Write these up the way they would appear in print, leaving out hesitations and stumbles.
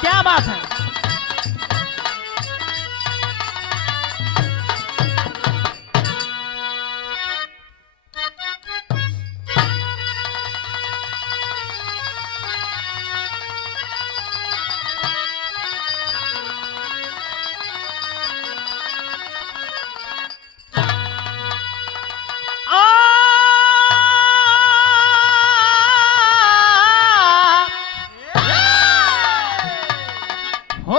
क्या बात है। हो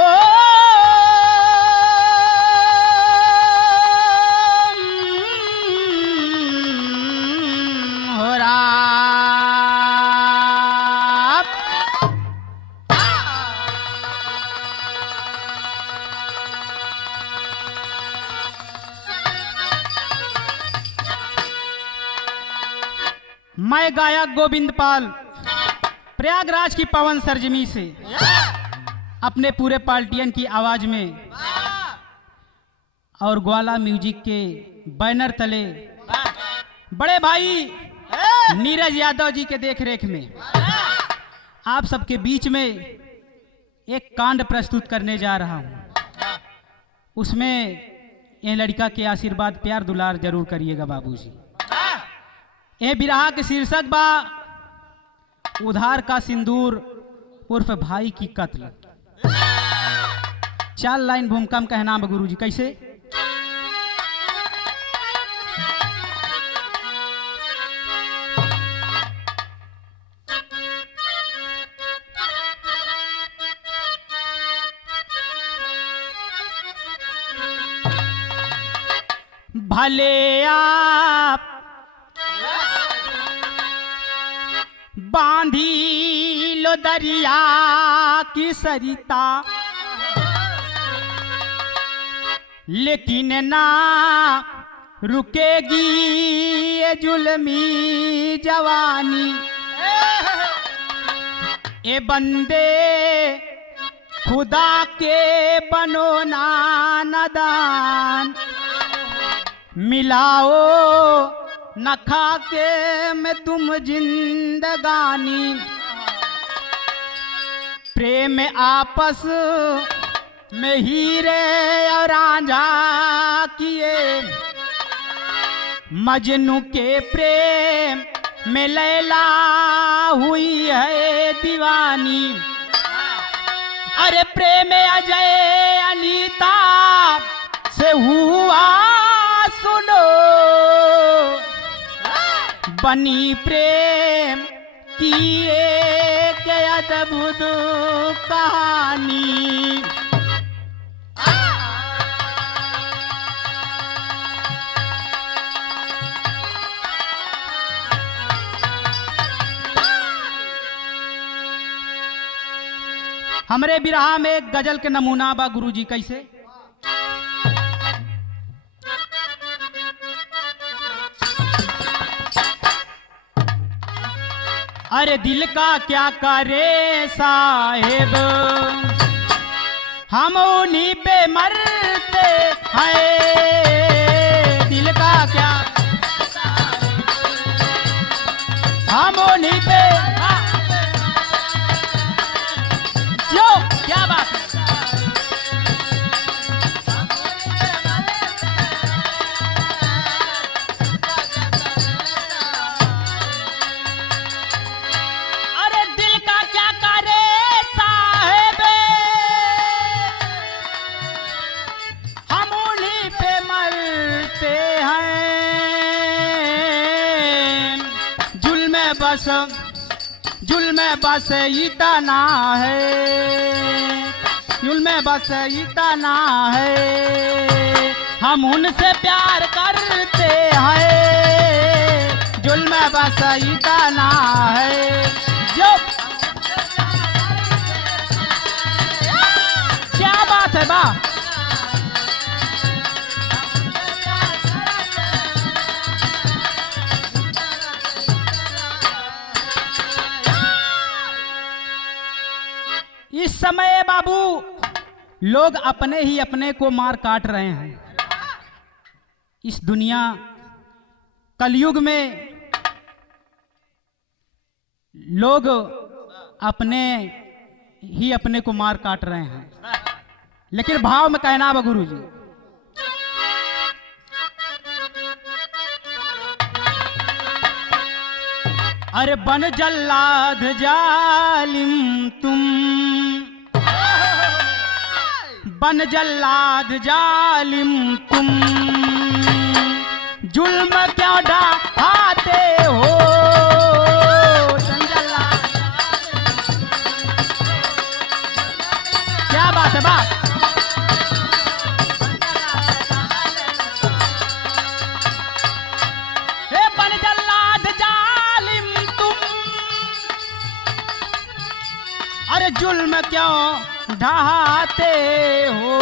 मैं गायक गोविंद पाल प्रयागराज की पवन सरजमी से अपने पूरे पार्टियन की आवाज में और ग्वाला म्यूजिक के बैनर तले बड़े भाई नीरज यादव जी के देखरेख में आप सबके बीच में एक कांड प्रस्तुत करने जा रहा हूं। उसमें ये लड़का के आशीर्वाद प्यार दुलार जरूर करिएगा बाबूजी। ये बिरहा के शीर्षक बा उधार का सिंदूर उर्फ भाई की कत्ल। 4 लाइन भूमिका में कहना है गुरुजी कैसे। भले आप बांधी लो दरिया की सरिता, लेकिन ना रुकेगी ये जुल्मी जवानी। ए बंदे खुदा के बनो ना नादान, मिलाओ न खा के में तुम जिंदगानी। प्रेम आपस में हीरे और रांझा किए, मजनू के प्रेम में लैला हुई है दीवानी। अरे प्रेम अजय अनीता से हुआ सुनो, बनी प्रेम की एक अद्भुत कहानी। हमरे बिरहा में एक गजल के नमूना बा गुरुजी कैसे। अरे दिल का क्या करे साहेब, हम उन्हीं पे मरते हैं। दिल का क्या, हम उन्हीं पे जो क्या बात है। जुल्म बस इतना है, जुल्म बस इतना है, हम उनसे प्यार करते हैं। जुल्म बस इतना है जो क्या बात है बा। इस समय बाबू लोग अपने ही अपने को मार काट रहे हैं। इस दुनिया कलयुग में लोग अपने ही अपने को मार काट रहे हैं, लेकिन भाव में कहना बा गुरु जी। अरे बन जल्लाद जालिम तुम, बन जल्लाद जालिम तुम, जुल्म क्यों ढाते हो। क्या बात है बात। हे बन जल्लाद जालिम तुम, अरे जुल्म क्यों ढाते हो।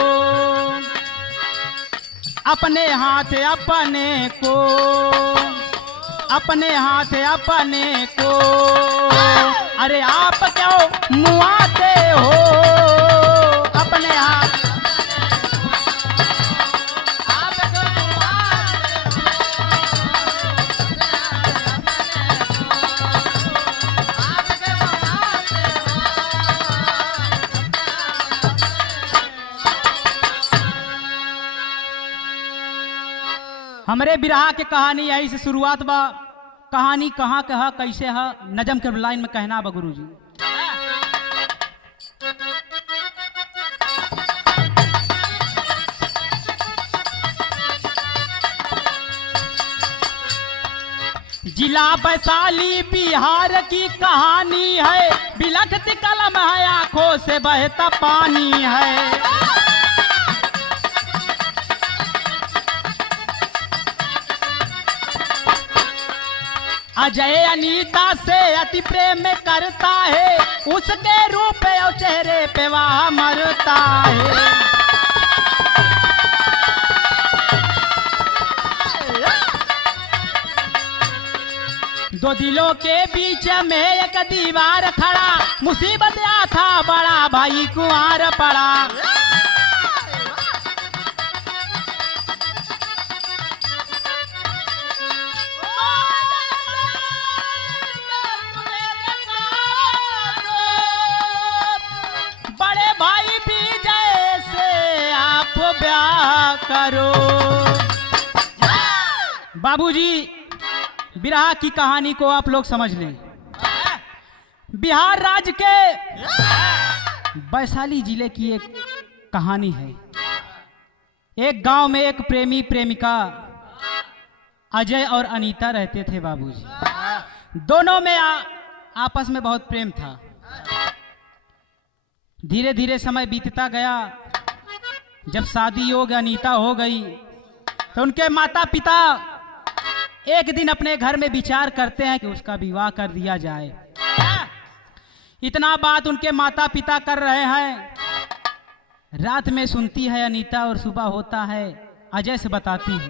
अपने हाथ अपने को, अपने हाथ अपने को, अरे आप क्यों मुआते हो। अपने हाथ आप क्यों मुआते हो। हमरे बिरहा के कहानी यही से शुरुआत बा। कहानी कहाँ कहा कैसे है नजम के लाइन में कहना बा गुरु जी। जिला वैशाली बिहार की कहानी है, बिलखती कलम है आंखों से बहता पानी है। अजय अनीता से अति प्रेम करता है, उसके रूप और चेहरे पे वह मरता है। दो दिलों के बीच में एक दीवार खड़ा, मुसीबत आ था बड़ा भाई कुंवार पड़ा। बड़े भाई भी जैसे आप ब्याह करो। बाबूजी बिरहा की कहानी को आप लोग समझ लें। बिहार राज्य के वैशाली जिले की एक कहानी है। एक गांव में एक प्रेमी प्रेमिका अजय और अनीता रहते थे बाबूजी। दोनों में आपस में बहुत प्रेम था। धीरे धीरे समय बीतता गया। जब शादी हो गई, अनीता हो गई, तो उनके माता पिता एक दिन अपने घर में विचार करते हैं कि उसका विवाह कर दिया जाए। इतना बात उनके माता पिता कर रहे हैं। रात में सुनती है अनीता और सुबह होता है अजय से बताती है।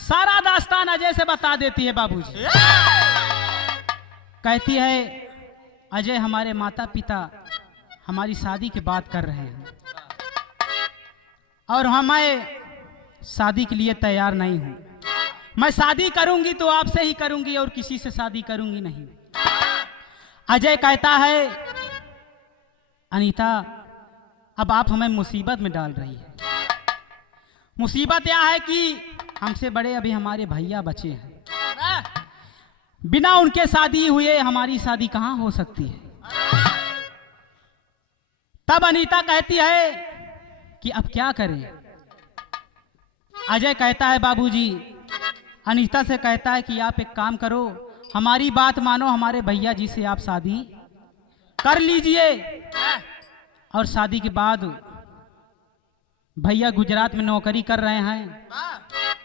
सारा दास्तान अजय से बता देती है बाबूजी। कहती है अजय हमारे माता पिता हमारी शादी की बात कर रहे हैं और मैं शादी के लिए तैयार नहीं हूं। मैं शादी करूंगी तो आपसे ही करूंगी और किसी से शादी करूंगी नहीं। अजय कहता है अनीता अब आप हमें मुसीबत में डाल रही है। मुसीबत यह है कि हमसे बड़े अभी हमारे भैया बचे हैं। बिना उनके शादी हुए हमारी शादी कहां हो सकती है। तब अनीता कहती है कि अब क्या करें। अजय कहता है बाबूजी, अनीता से कहता है कि आप एक काम करो, हमारी बात मानो, हमारे भैया जी से आप शादी कर लीजिए और शादी के बाद भैया गुजरात में नौकरी कर रहे हैं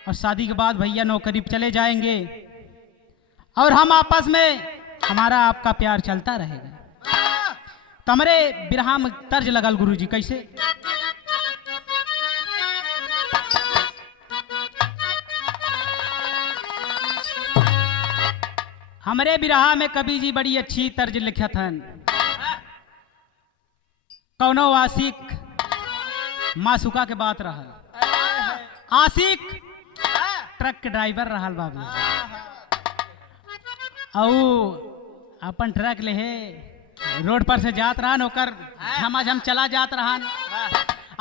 और शादी के बाद भैया नौकरी पे चले जाएंगे और हम आपस में हमारा आपका प्यार चलता रहेगा। तो हमारे बिरहा में तर्ज लगल गुरुजी कैसे। हमारे बिरहा में कवि जी बड़ी अच्छी तर्ज लिखत हन। कौनो आशिक मासुका के बात रहल, आशिक ट्रक के ड्राइवर रहल बाबू। और अपन ट्रक ले है रोड पर से जात रहन ओकर झमाझम चला जात रहन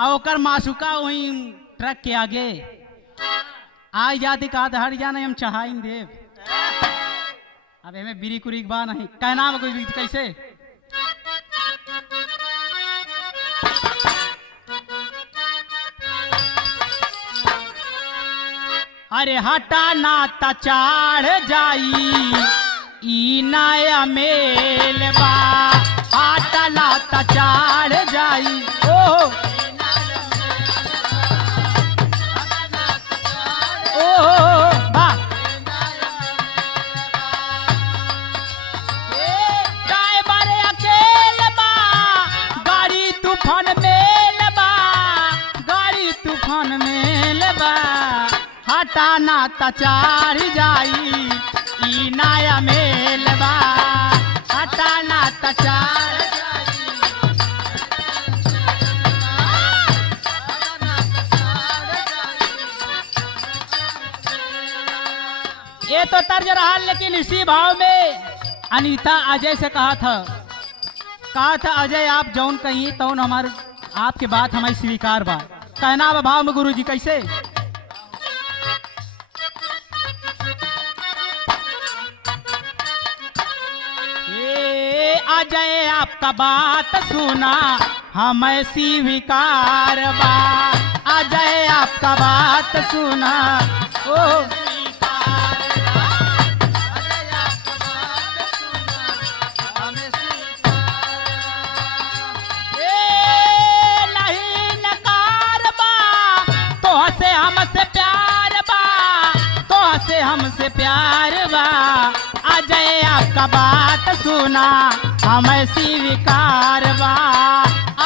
और ओकर मासुका वही ट्रक के आगे आई जाती का हट जाना हम चढ़ाइन देव। अब हमें बिरी कुरी बा नहीं कहना कैसे अरे हटा ना तचाड़ जाई ई नया मेल बा हटा ना तचाड़ जाई ओ बा ड्राइवर अकेल बा गाड़ी तूफान मेल बा गाड़ी तूफान मेल बा हटा ना तचाड़ जाई ई नया मेल बा हटा ना तचाड़ ये तो तर्ज रहा लेकिन इसी भाव में अनीता अजय से कहा था अजय आप जौन कहिए तौन हमारे आपके बात हमारी स्वीकार बा कहना भाव में गुरुजी कैसे अजय आपका बात सुना हमें स्वीकार बा अजय आपका बात सुना ओ हमसे प्यार बा अजय आपका बात सुना हमें स्वीकार बा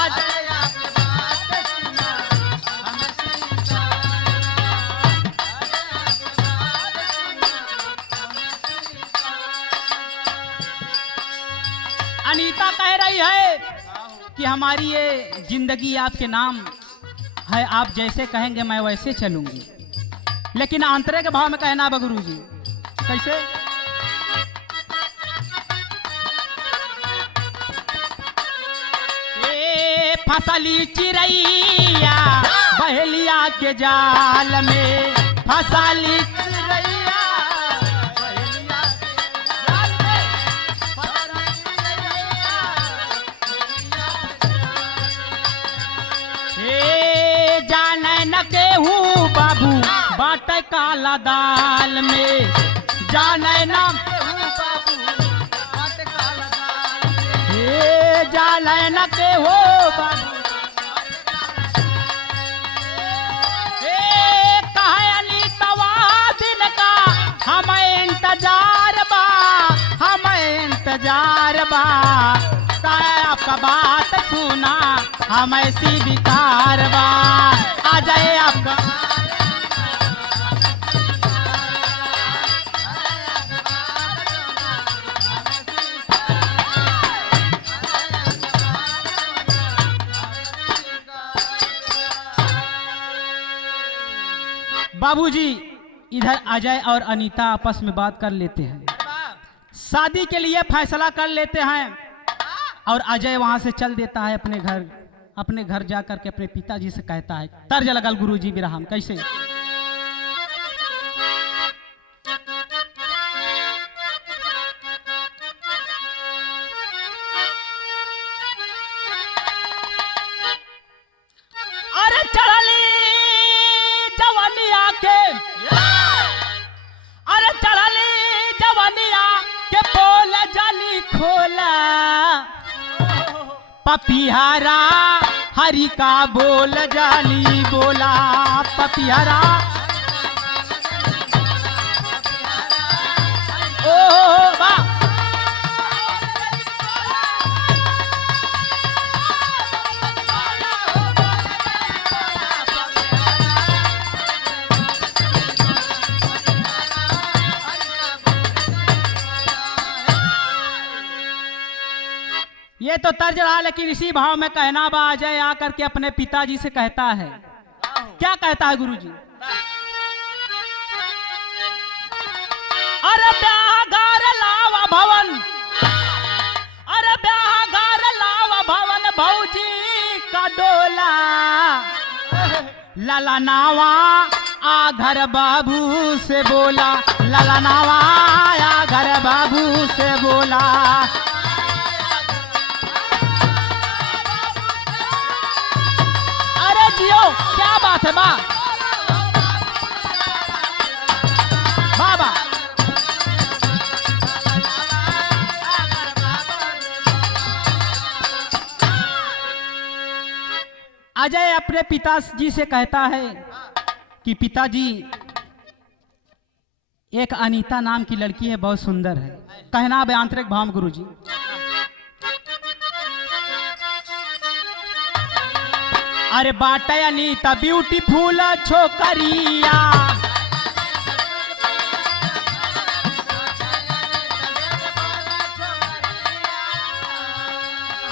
अजय आपका बात सुना हमें अनीता कह रही है कि हमारी ये जिंदगी आपके नाम है आप जैसे कहेंगे मैं वैसे चलूंगी लेकिन आंतरिक भाव में कहना बा गुरुजी कैसे फसली चिड़ैया बहेलिया के जाल में फसली चिड़ैया बहेलिया के जाल में जाने न केहू बाबू बाट काला दाल में जाने ना जाने न के हो बाबू कहानी तवा दिन का हमें इंतजार बा आपका बात सुना हमें स्वीकार बा आ जाए आपका बाबूजी इधर अजय और अनीता आपस में बात कर लेते हैं शादी के लिए फैसला कर लेते हैं और अजय वहां से चल देता है अपने घर जाकर के अपने पिताजी से कहता है तर्ज लगल गुरुजी बिरहम कैसे अरे चढ़ली जवानिया के अरे चढ़ली जवानिया के बोल जानी खोला पपिहरा हरि का बोल जानी बोला पपिहरा ओ वाह ये तो तर्ज रहा लेकिन इसी भाव में कहना बा अजय आकर के अपने पिताजी से कहता है क्या कहता है गुरुजी अरे ब्याह घर लावा भवन लाला नावा आ घर बाबू से बोला, लाला नावा आ घर बाबू से बोला। अरे जियो, क्या बात है बा बाबा। अजय अपने पिताजी से कहता है कि पिताजी, एक अनीता नाम की लड़की है, बहुत सुंदर है। कहना अब आंतरिक भाव गुरुजी। अरे बाटे अनीता ब्यूटीफुल छोकरिया,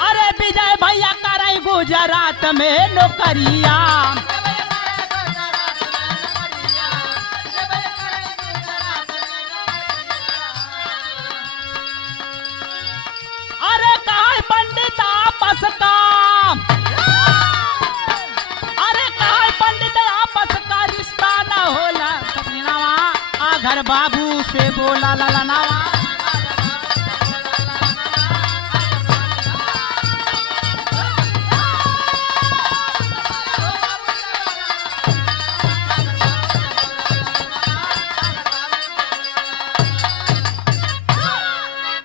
अरे विजय भैया कराई गुजरात में नौकरिया। अरे कहा पंडित आपस का, अरे कहा पंडित आपस का रिश्ता न होला। आ घर बाबू से बोला, लाला नावा।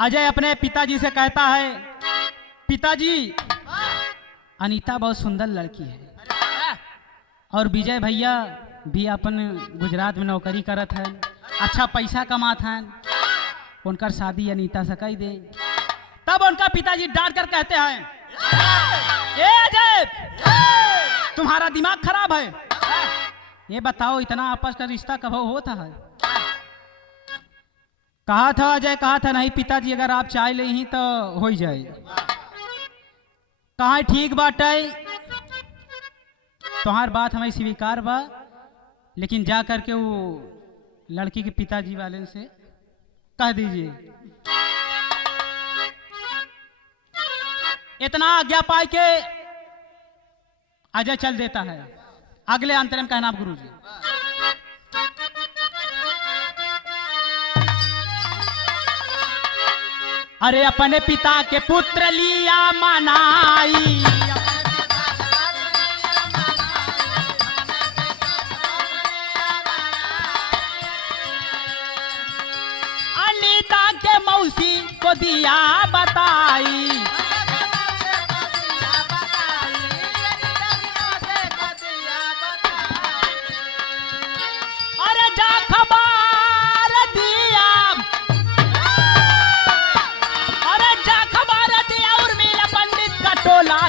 अजय अपने पिताजी से कहता है, पिताजी अनीता बहुत सुंदर लड़की है और विजय भैया भी अपन गुजरात में नौकरी करत है, अच्छा पैसा कमात हैं, उनका शादी अनीता से कही दे। तब उनका पिताजी डांट कर कहते हैं, ए अजय, तुम्हारा दिमाग खराब है, ये बताओ इतना आपस का रिश्ता कब होता है। कहा था अजय, कहा था नहीं पिताजी, अगर आप चाह ले ही तो हो ही जाए। कहा ठीक बात है, तुम्हार बात हमें स्वीकार बा, लेकिन जा करके वो लड़की के पिताजी वाले से कह दीजिए। इतना आज्ञा पाए के अजय चल देता है। अगले अंतरम कहना आप गुरुजी। अरे अपने पिता के पुत्र लिया मनाई, अनीता के मौसी को दिया बताई। अरे जा खबर दिया,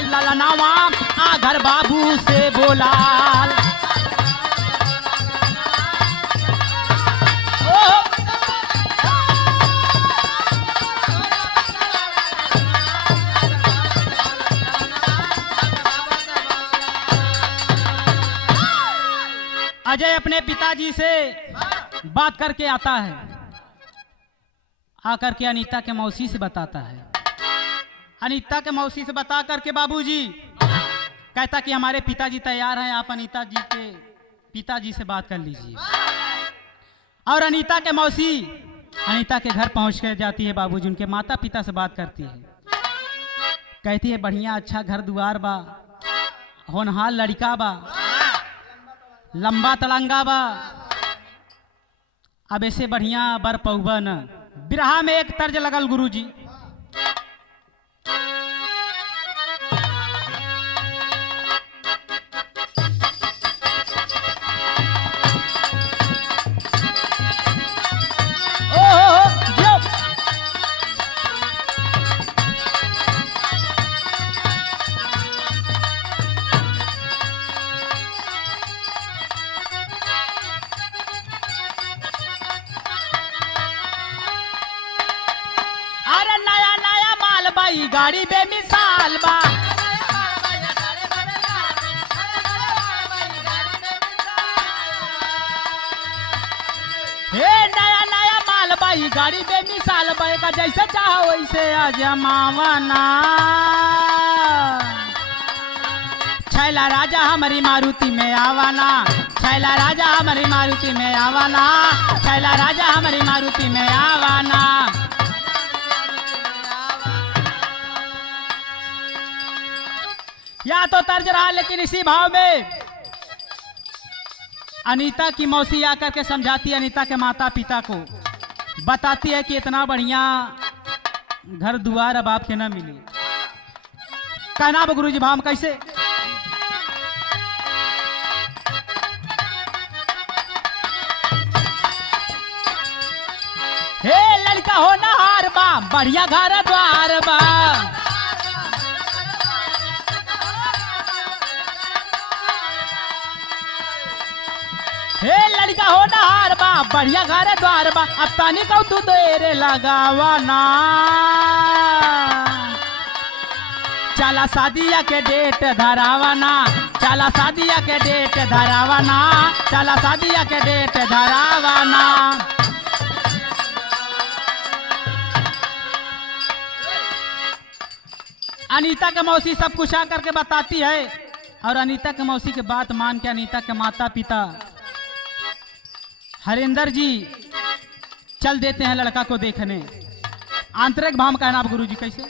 लाला नावा आ घर बाबू से बोला। अजय अपने पिताजी से बात करके आता है, आकर के अनीता के मौसी से बताता है। अनीता के मौसी से बता करके बाबूजी कहता कि हमारे पिताजी तैयार हैं, आप अनीता जी के पिताजी से बात कर लीजिए। और अनीता के मौसी अनीता के घर पहुंच कर जाती है। बाबूजी उनके माता पिता से बात करती है, कहती है बढ़िया अच्छा घर दुआर बा, होनहार लड़का बा, लंबा तड़ंगा बा, अब ऐसे बढ़िया बर पौबा न। बिरहा में एक तर्ज लगल गुरुजी, गाड़ी बेमिसाल बा, हे नया नया माल बाई गाड़ी बेमिसाल बा, जैसे चाहो वैसे आजमावना। छैला राजा हमारी मारुति में आवाना, छैला राजा हमारी मारुति में आवाना, छैला राजा हमारी मारुति में आवाना। या तो तर्ज रहा, लेकिन इसी भाव में अनीता की मौसी आकर के समझाती है अनीता के माता पिता को, बताती है कि इतना बढ़िया घर दुआर अब आपके न मिले। कहना गुरु जी भाव कैसे? हे लड़का हो नहार बा, बढ़िया घर द्वार बा, हे लड़का हो नहार बा, बढ़िया घर द्वार बा, अब तानी कौ तू देरे लगावाना। चला शादिया के डेट धरावाना, चला शादिया के डेट धरावाना, चला शादिया के डेट धरावाना। अनीता के मौसी सब कुछ आकर के बताती है और अनीता के मौसी के बात मान के अनीता के माता पिता हरेंद्र जी चल देते हैं लड़का को देखने। आंतरिक भाव कहना आप गुरु जी कैसे?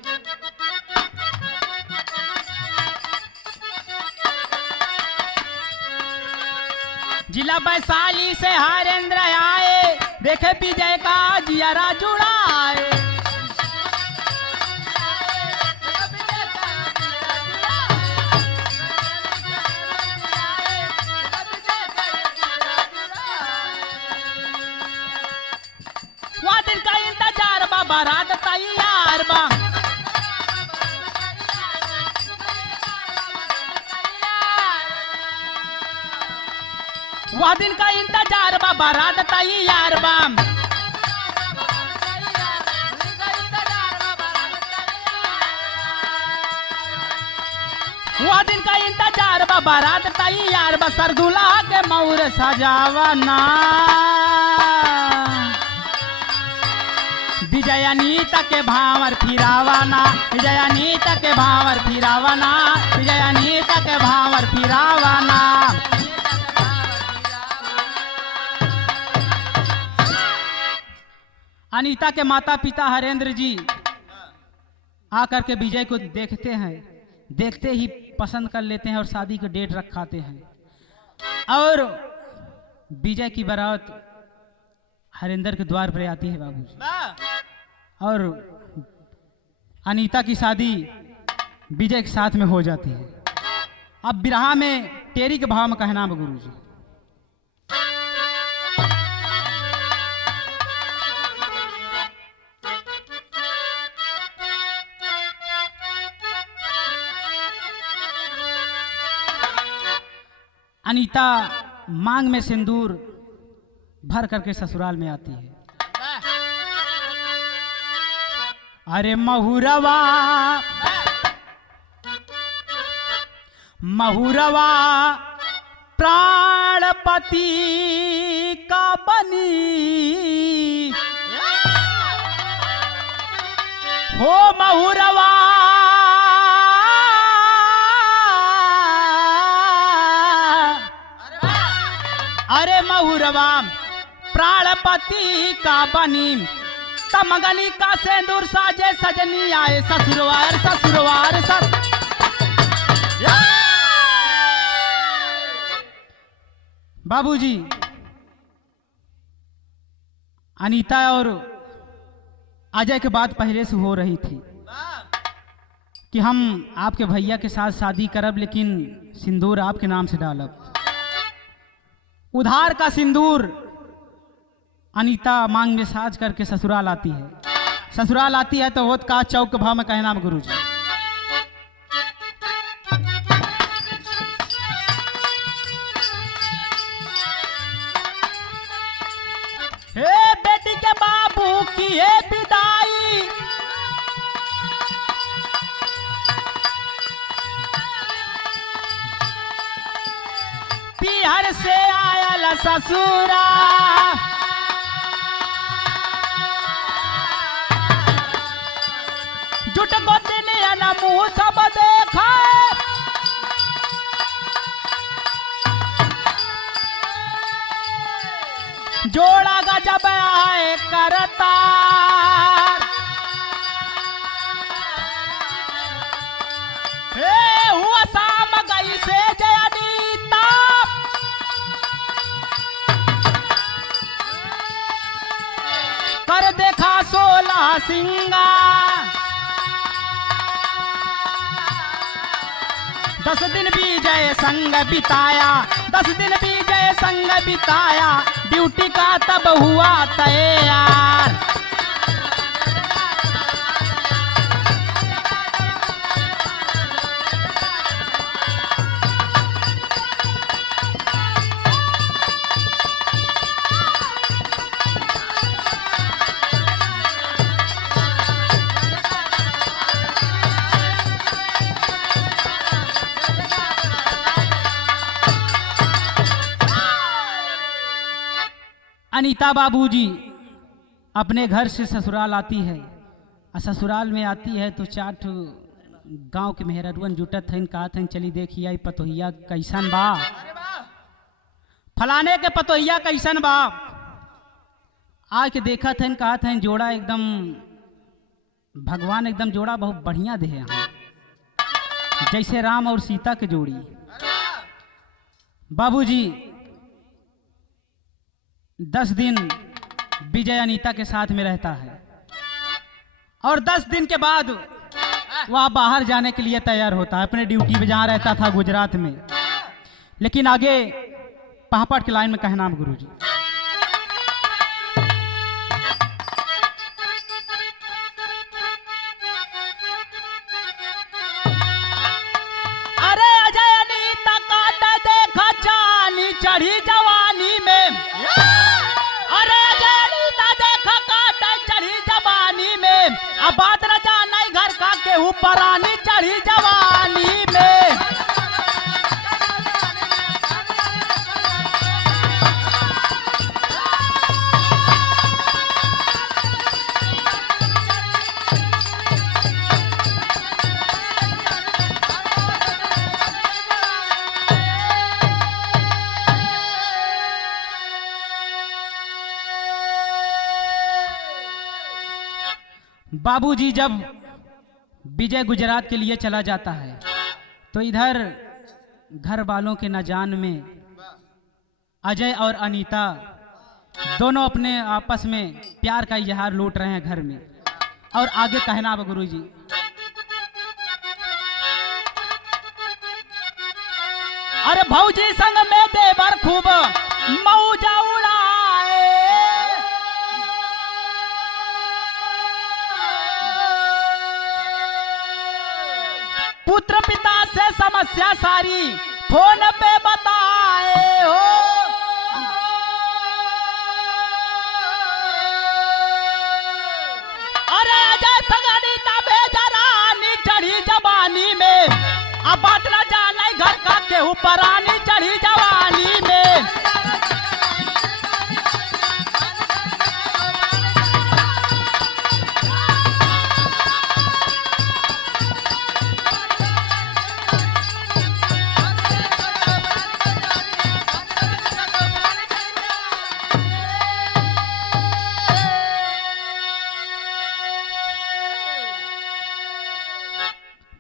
जिला वैशाली से हरेंद्र आए, देखे विजय का जियारा जुड़ाए। वह दिन का इंतजार बा, बारात तैयार बा, वह दिन का इंतजार बा, बारात तैयार बा। वह दिन का इंतजार बा, बारात तैयार बा, सरदुल्हा के मौर सजावना। विजयानीता के भावर फिरावाना, विजयानीता के भावर फिरावाना, विजयानीता के भावर फिरावाना। अनीता के माता पिता हरेंद्र जी आकर के विजय को देखते हैं, देखते ही पसंद कर लेते हैं और शादी की डेट रखाते हैं। और विजय की बारात हरेंद्र के द्वार पर आती है बाबूजी, और अनीता की शादी विजय के साथ में हो जाती है। अब बिरहा में टेरी के भाव में कहना गुरु जी। अनीता मांग में सिंदूर भर करके ससुराल में आती है। अरे महुरवा महुरवा प्राणपति का बनी हो, महुरवा अरे महुरवा प्राणपति का बनी, तमगनी का सेंदूर साजे सजनी आए ससुरवार ससुरवार सर। बाबूजी अनीता और अजय के बात पहले से हो रही थी कि हम आपके भैया के साथ शादी करब, लेकिन सिंदूर आपके नाम से डालब। उधार का सिंदूर अनीता मांग में साज करके ससुराल आती है। ससुराल आती है तो होत का चौक भाव में कहना गुरु जी। हे बेटी के बाबू की है विदाई, बिहार से आया ससुरा, जुट को दिन मुंह सब देखा, जोड़ा गजब आए करता हुआ शाम गई से जयनीता कर देखा 16 सिंगार 10 दिन विजय संग बिताया 10 दिन विजय संग बिताया ड्यूटी का तब हुआ तैयार अनीता बाबूजी अपने घर से ससुराल आती है और ससुराल में आती है तो 4 गांव के मेहररुअन जुटत हैं कहत हैं चली देखिए आई पतोहिया कैसन बा फलाने के पतोहिया कैसन बा आके के देखत हैं कहत हैं जोड़ा एकदम भगवान एकदम जोड़ा बहुत बढ़िया दे हैं जैसे राम और सीता के जोड़ी बाबूजी 10 दिन विजय अनीता के साथ में रहता है और 10 दिन के बाद वह बाहर जाने के लिए तैयार होता है अपने ड्यूटी पे जहाँ रहता था गुजरात में। लेकिन आगे पापड़ की लाइन में कहना गुरुजी अरे अजय अनीता काटा देखा चानी चढ़ी जवानी में अरे अजय अनीता देखा काटा चढ़ी जवानी में अब बात न जाना घर का के ऊपर आनी चढ़ी जवानी में बाबूजी जब विजय गुजरात के लिए चला जाता है तो इधर घर वालों के न जान में अजय और अनीता दोनों अपने आपस में प्यार का इजहार लूट रहे हैं घर में। और आगे कहना गुरुजी अरे भौजी संग में देवर खूब मौजा उड़ाए पुत्र पिता से समस्या सारी फोन पे बताए हो अरे अजय संग अनीता बेजरानी चढ़ी जवानी में अब बात न जाने घर का के ऊपर आनी चढ़ी जवानी में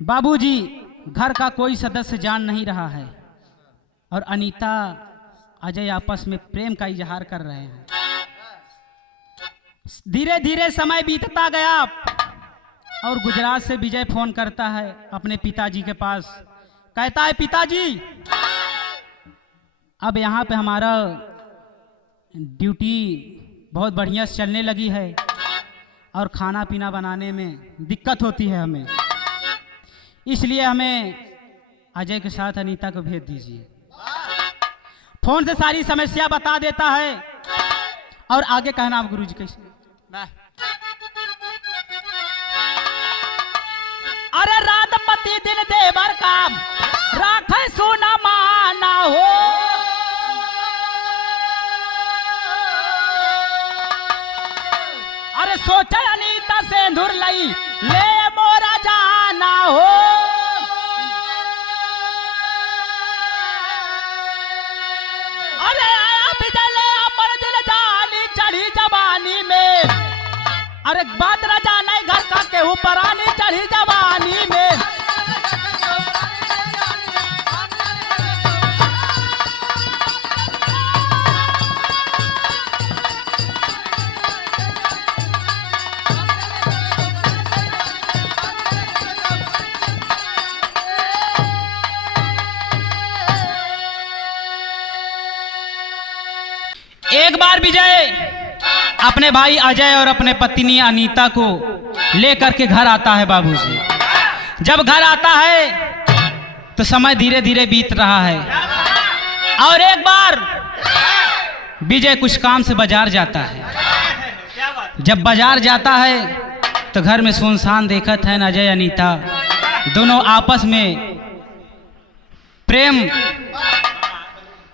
बाबूजी घर का कोई सदस्य जान नहीं रहा है और अनीता अजय आपस में प्रेम का इजहार कर रहे हैं। धीरे धीरे समय बीतता गया और गुजरात से विजय फोन करता है अपने पिताजी के पास, कहता है पिताजी अब यहाँ पे हमारा ड्यूटी बहुत बढ़िया से चलने लगी है और खाना पीना बनाने में दिक्कत होती है हमें, इसलिए हमें अजय के साथ अनीता को भेज दीजिए। फोन से सारी समस्या बता देता है और आगे कहना आप गुरुजी कैसे अरे रात पति दिन देवर काम राखे सोना माना हो अरे सोचा अनीता सेंधुर लई ले मोरा जाना हो अरे आया बिजले अपन दिल जान अरे बात न जाने घर का केहू परानी चढ़ी जवानी में। एक बार विजय अपने भाई अजय और अपने पत्नी अनीता को लेकर के घर आता है बाबूजी। जब घर आता है तो समय धीरे धीरे बीत रहा है और एक बार विजय कुछ काम से बाजार जाता है। जब बाजार जाता है तो घर में सुनसान देखत है अजय अनीता दोनों आपस में प्रेम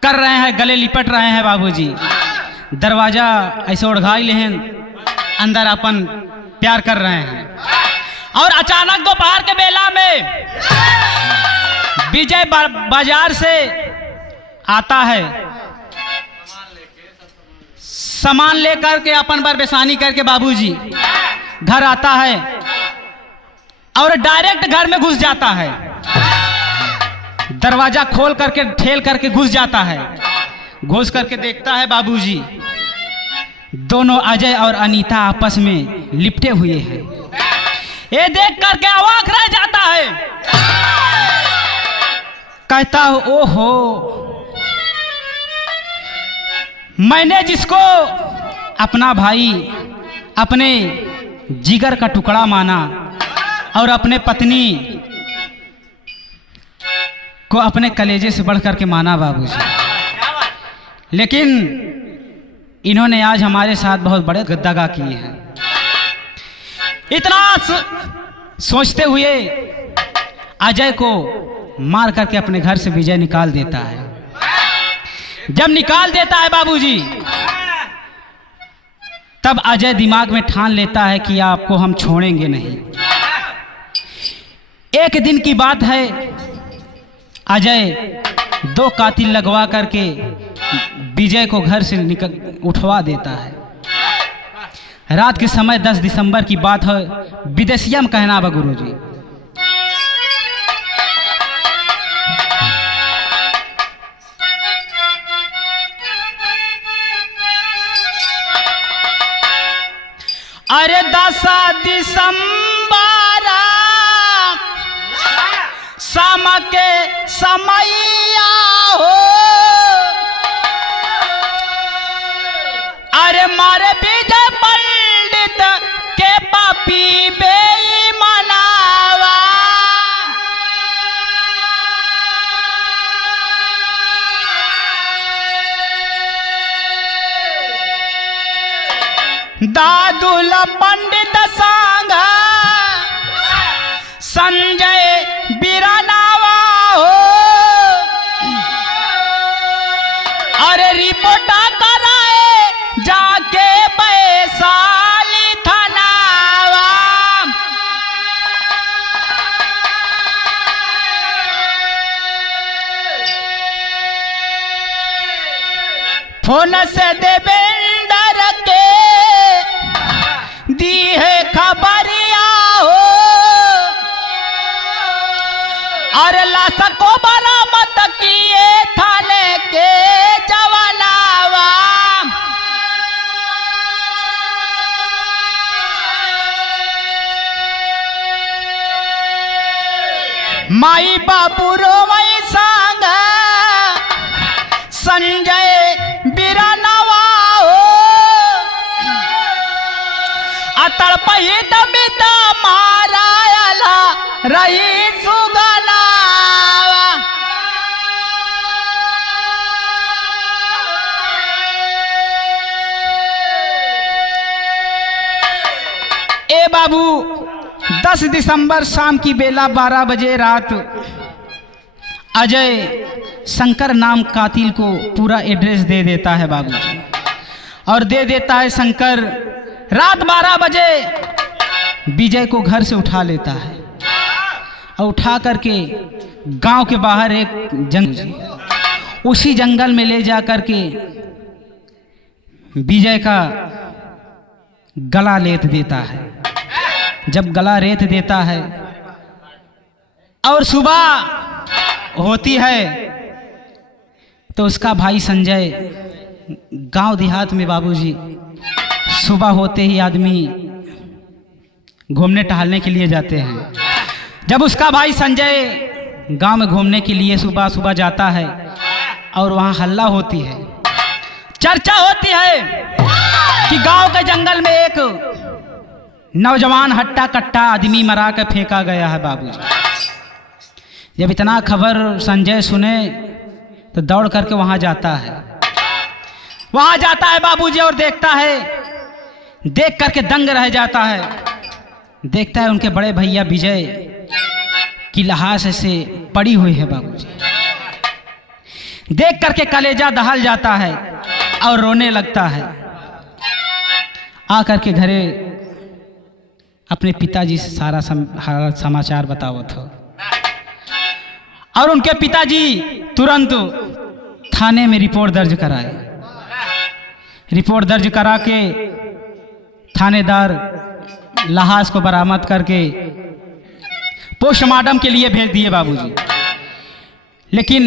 कर रहे हैं, गले लिपट रहे हैं बाबूजी। दरवाजा ऐसे उड़घाई ले हैं, अंदर अपन प्यार कर रहे हैं और अचानक दोपहर के बेला में विजय बाजार से आता है, सामान लेकर के अपन बरबेसानी करके बाबूजी घर आता है और डायरेक्ट घर में घुस जाता है। दरवाजा खोल करके ठेल करके घुस जाता है। घुस करके देखता है बाबूजी दोनों अजय और अनीता आपस में लिपटे हुए हैं। ये देख करके अवाक रह जाता है, कहता है ओहो, मैंने जिसको अपना भाई अपने जिगर का टुकड़ा माना और अपने पत्नी को अपने कलेजे से बढ़ करके माना बाबूजी, लेकिन इन्होंने आज हमारे साथ बहुत बड़े दगा किए हैं। इतना सोचते हुए अजय को मार करके अपने घर से विजय निकाल देता है। जब निकाल देता है बाबूजी तब अजय दिमाग में ठान लेता है कि आपको हम छोड़ेंगे नहीं। एक दिन की बात है, अजय 2 कातिल लगवा करके विजय को घर से उठवा देता है। रात के समय 10 दिसंबर की बात है, विदेशिया में कहना बा गुरुजी। अरे 10 दिसंबर शाम के समैया हो, अरे मारे विजय पंडित के पापी बेईमानवा, दादुल पंडित संग संजय बिरानावा हो, अरे रिपोर्ट कराए जाके वैशाली थानावा, फोन से देवेंद्र के दी है खबरिया हो, अरे लाश को बरामद किए थाने के जवानावा, माई बाबू रोवई संग संजय बिरानवा हो, अतड़ पही दमित मारायला रही सुगनावा, ए बाबू 10 दिसंबर शाम की बेला 12 बजे रात अजय शंकर नाम कातिल को पूरा एड्रेस दे देता है बाबूजी, और दे देता है शंकर। रात 12 बजे विजय को घर से उठा लेता है और उठा करके गांव के बाहर एक जंगल, उसी जंगल में ले जा करके विजय का गला रेत देता है। जब गला रेत देता है और सुबह होती है तो उसका भाई संजय गांव देहात में बाबूजी सुबह होते ही आदमी घूमने टहलने के लिए जाते हैं। जब उसका भाई संजय गांव में घूमने के लिए सुबह सुबह जाता है और वहां हल्ला होती है, चर्चा होती है कि गांव के जंगल में एक नौजवान हट्टा कट्टा आदमी मरा कर फेंका गया है बाबूजी। जब इतना खबर संजय सुने तो दौड़ करके वहां जाता है बाबूजी और देखता है, देख करके दंग रह जाता है। देखता है उनके बड़े भैया विजय की लाश से पड़ी हुई है बाबूजी। देख करके कलेजा दहल जाता है और रोने लगता है। आकर के घरे अपने पिताजी से सारा समाचार बताओ था और उनके पिताजी तुरंत थाने में रिपोर्ट दर्ज कराए। रिपोर्ट दर्ज करा के थानेदार लाश को बरामद करके पोस्टमार्टम के लिए भेज दिए बाबूजी। लेकिन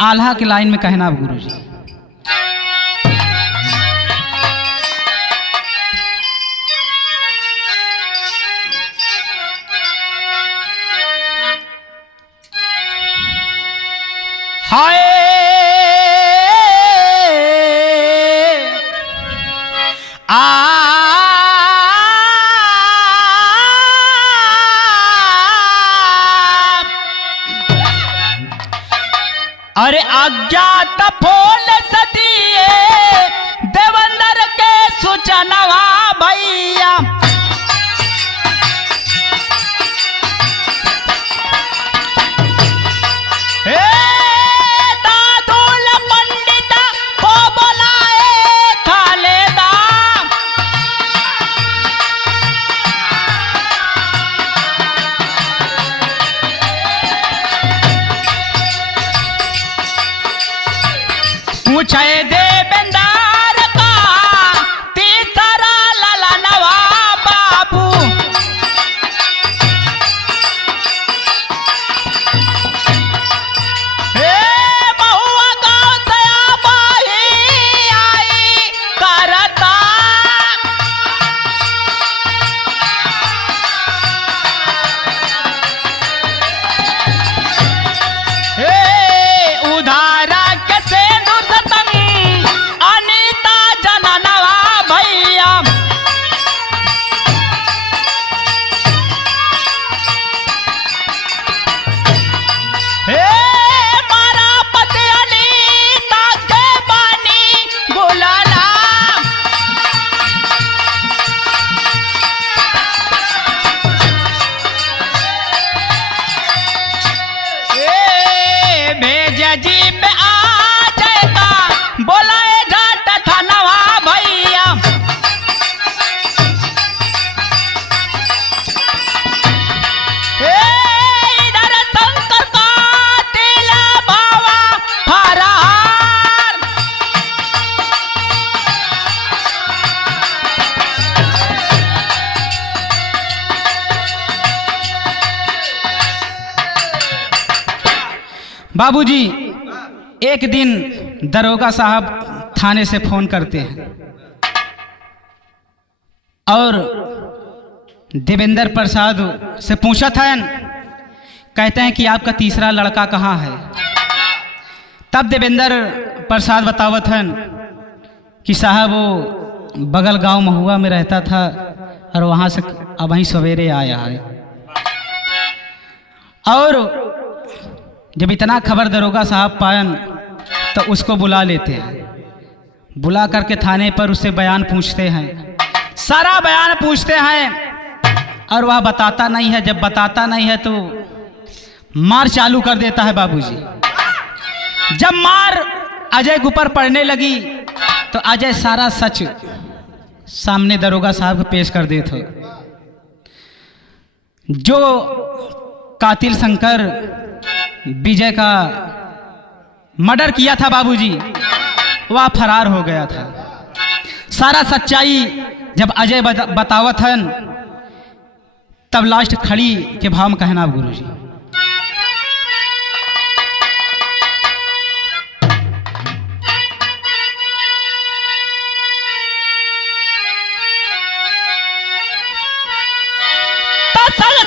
आल्हा के लाइन में कहना गुरुजी, हाय अरे अज्ञात फोल सतिए देवंदर के सूचनवा भैया। दादुल पंडित को बुलाए खालेदार। पूछे देवेंदर का तीसरा ललनवा बाबू। महुआ गाँव से आबाही आई करता। उधारा कैसे अनीता जननवा भैया। मारा पति अनीता के बानी बुलाना। भेज जी पे आ जाएगा बोलाए घाट थानवा भैया। इधर शंकर का तिला बावा फरार। बाबूजी एक दिन दरोगा साहब थाने से फोन करते हैं और देवेंद्र प्रसाद से पूछा था, कहते हैं कि आपका तीसरा लड़का कहाँ है। तब देवेंद्र प्रसाद बतावत हैं कि साहब वो बगल गांव महुआ में रहता था और वहाँ से अब वहीं सवेरे आया है। और जब इतना खबर दरोगा साहब पायन तो उसको बुला लेते हैं। बुला करके थाने पर उससे बयान पूछते हैं, सारा बयान पूछते हैं और वह बताता नहीं है। जब बताता नहीं है तो मार चालू कर देता है बाबूजी। जब मार अजय के ऊपर पड़ने लगी तो अजय सारा सच सामने दरोगा साहब को पेश कर देते। जो कातिल शंकर विजय का मर्डर किया था बाबूजी, वह फरार हो गया था। सारा सच्चाई जब अजय बतावत हन तब लास्ट खड़ी के भाव में कहना अब गुरु जी।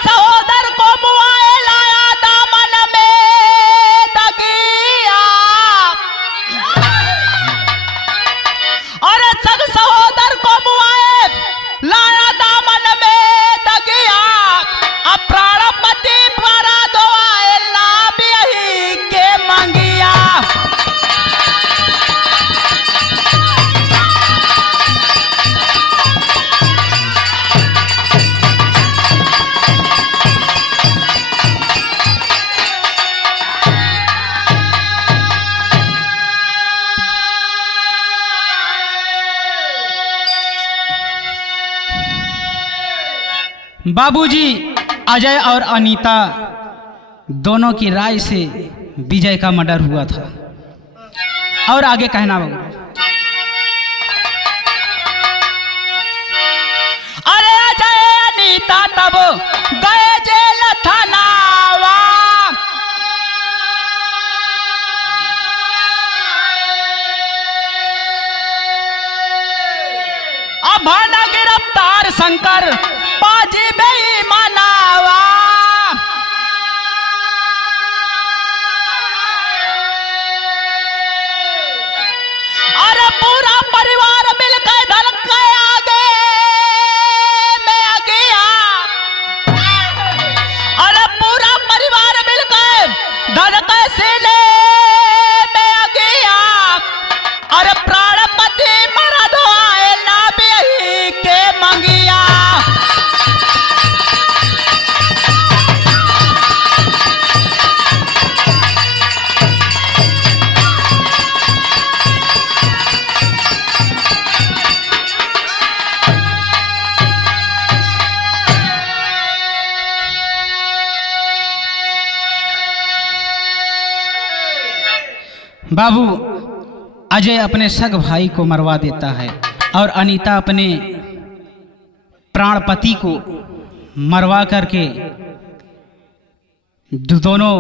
सहोदर को मुआए लाया दामन में दगिया, और सग सहोदर को मुआए लाया दामन में दगिया, अब प्राणपति द्वारा दुआए लाभ यही के मंगिया। बाबूजी अजय और अनीता दोनों की राय से विजय का मर्डर हुआ था। और आगे कहना बाबू। अरे अजय अनीता तब गए जेल थानावा, अब न गिरफ्तार शंकर बाजी बेईमानावा। अरे पूरा परिवार मिलकर धन के आगे में आ गया, अरे पूरा परिवार मिलकर धन के सीने में आ गया, अरे प्राणपति मरा धोआए ना भी के मंगिया। बाबू अजय अपने सग भाई को मरवा देता है और अनीता अपने प्राणपति को मरवा करके दोनों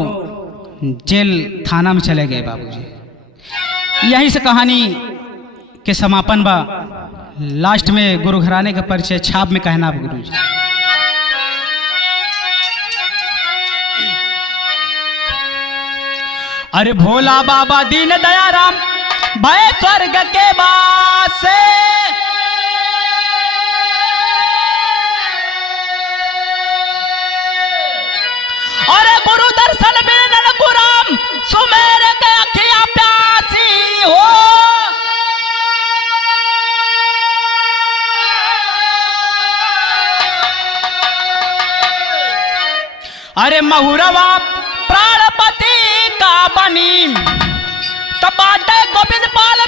जेल थाना में चले गए। बाबूजी यहीं से कहानी के समापन बा। लास्ट में गुरु घराने का परिचय छाप में कहना अब गुरु जी। अरे भोला बाबा दीन दयाराम भय स्वर्ग के वासे, अरे गुरु दर्शन मिलन गुराम सुमेर के अखियां प्यासी हो। अरे महुरवा प्राणपति का बनी तबाटे गोविंद पाल